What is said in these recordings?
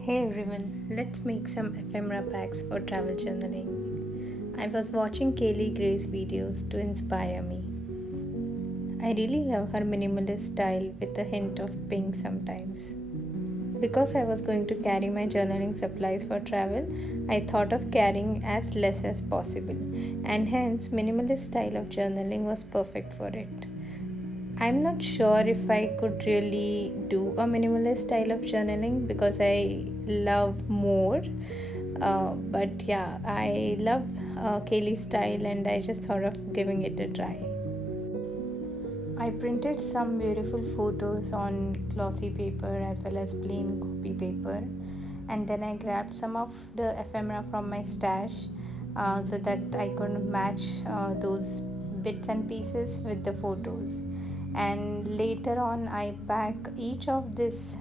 Hey everyone, let's make some ephemera packs for travel journaling. I was watching Kaylee Gray's videos to inspire me. I really love her minimalist style with a hint of pink sometimes. Because I was going to carry my journaling supplies for travel, I thought of carrying as less as possible, and hence minimalist style of journaling was perfect for it. I'm not sure if I could really do a minimalist style of journaling because I love more. But yeah, I love Kaylee's style and I just thought of giving it a try. I printed some beautiful photos on glossy paper as well as plain copy paper, and then I grabbed some of the ephemera from my stash so that I could match those bits and pieces with the photos. And later on, I pack each of this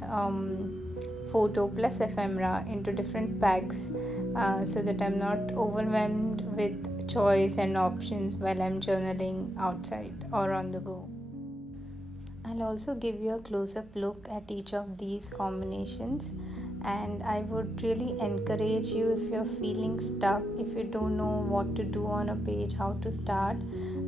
photo plus ephemera into different packs so that I'm not overwhelmed with choice and options while I'm journaling outside or on the go. I'll also give you a close up look at each of these combinations, and I would really encourage you if you're feeling stuck, if you don't know what to do on a page, how to start,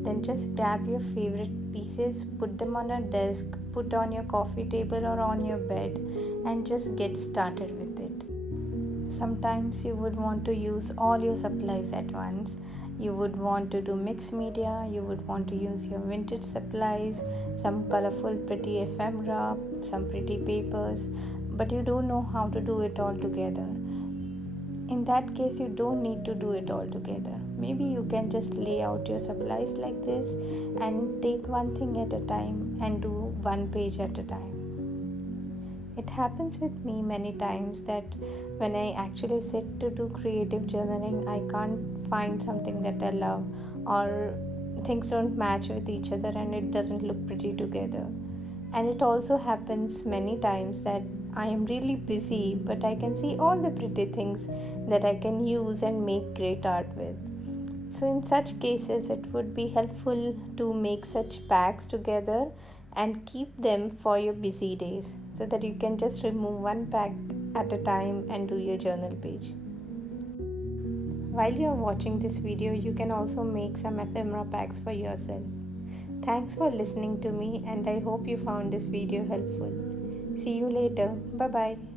then just grab your favorite pieces, put them on a desk, put on your coffee table or on your bed, and just get started with it. Sometimes you would want to use all your supplies at once. You would want to do mixed media, you would want to use your vintage supplies, some colorful, pretty ephemera, some pretty papers, but you don't know how to do it all together. In that case, you don't need to do it all together. Maybe you can just lay out your supplies like this and take one thing at a time and do one page at a time. It happens with me many times that when I actually sit to do creative journaling, I can't find something that I love, or things don't match with each other and it doesn't look pretty together. And it also happens many times that I am really busy, but I can see all the pretty things that I can use and make great art with. So, in such cases, it would be helpful to make such packs together and keep them for your busy days so that you can just remove one pack at a time and do your journal page. While you are watching this video, you can also make some ephemera packs for yourself. Thanks for listening to me, and I hope you found this video helpful. See you later. Bye bye.